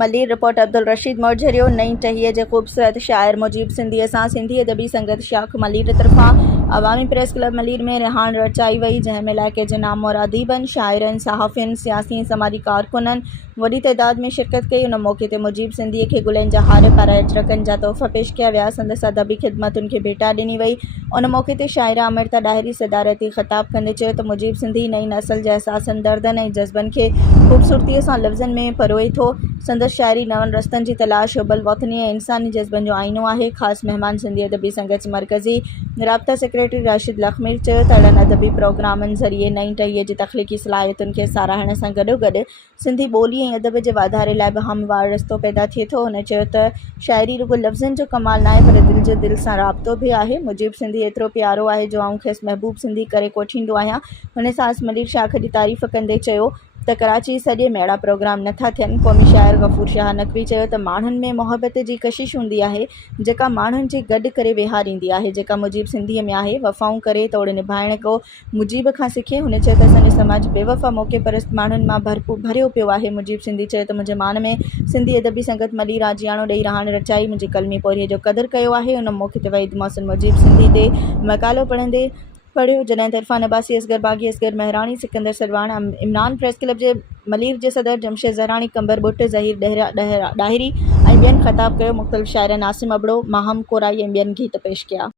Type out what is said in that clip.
मलीर रिपोर्ट अब्दुल रशीद मोरझरियो नई टहीअ जे ख़ूबसूरत शाइर मुजीब सिंधीअ सां सिंधी अदबी संगत शाख मलीर तरफ़ां अवामी प्रेस क्लब मलीर में रिहान रचाई वई, जंहिंमें इलाइक़े जे नामवर अदीबनि, शाइरनि, सहाफ़ियुनि, सियासी समाजी कारकुननि वॾी तइदाद में शिरकत कई। उन मौक़े ते मुजीब सिंधीअ खे गुलनि जा हार पाराए अजरकनि जा तोहफ़ा पेश कया विया। संदसि अदबी ख़िदमतुनि खे भेटा ॾिनी वई। उन मौक़े ते शाइरा अमृता डाहिरी सदारती ख़िताब कंदे चयो त मुजीब सिंधी नई नस्ल जे अहसासनि, दर्दनि ऐं जज़्बनि खे ख़ूबसूरतीअ सां लफ़्ज़नि में परोए थो। संदसि शाइरी नवनि रस्तनि जी तलाश, हुबल वतनी ऐं इंसानी जज़्बनि जो आईनो आहे। ख़ासि महिमान सिंधी अदबी संगत जे मरकज़ी राब्ता सेक्रेटरी राशिद लखमीर चयो त अहिड़नि अदबी प्रोग्रामनि ज़रिए नई टहीअ जी तख़लीक़ी सलाहियतुनि खे साराहण सां गॾोगॾु सिंधी ॿोली ऐं अदब जे वाधारे लाइ बि हमवार रस्तो पैदा थिए थो। हुन चयो त शाइरी रुॻो लफ़्ज़नि जो कमाल न आहे, पर दिलि जो दिलि सां राब्तो बि आहे। मुजीब सिंधी एतिरो प्यारो आहे जो आउं खेसि महबूब सिंधी करे कोठींदो आहियां। हुन सां मलीर शाख जी तारीफ़ कंदे चयो त कराची सॼे में अहिड़ा प्रोग्राम नथा थियनि। क़ौमी शाइर गफ़ूर शाह नक़वी चयो त माण्हुनि में मोहबत जी कशिश हूंदी आहे, जेका माण्हुनि जे गॾु करे वेहारींदी आहे, जेका मुजीब सिंधीअ में आहे। वफ़ाऊं करे तोड़ निभाइण को मुजीब खां सिखे। हुन चयो त असांजो समाज बेवफ़ा मौक़े परस्त माण्हुनि मां भरियो पियो आहे। मुजीब सिंधी चयो त मुंहिंजे मान में सिंधी अदबी संगत मलीर आजियाणो ॾेई रहान रचाई, मुंहिंजी कलमी पोरीअ जो क़दुरु कयो आहे। उन मौक़े ते वहीद मोहसिन मुजीब सिंधी ते मक़ालो पढ़ियो, जॾहिं त इरफान अब्बासी, असगर बाग़ी, असगर महराणी, सिकंदर सरवाण, इमरान प्रेस क्लब जे मलीर जे सदर जमशेद ज़हरानी, कंबर बुट, ज़हीर डाहिरी ऐं ॿियनि ख़िताब कयो। मुख़्तलिफ़ शाइरनि आसिम अबड़ो, माहम कोराई ऐं ॿियनि गीत पेश कया।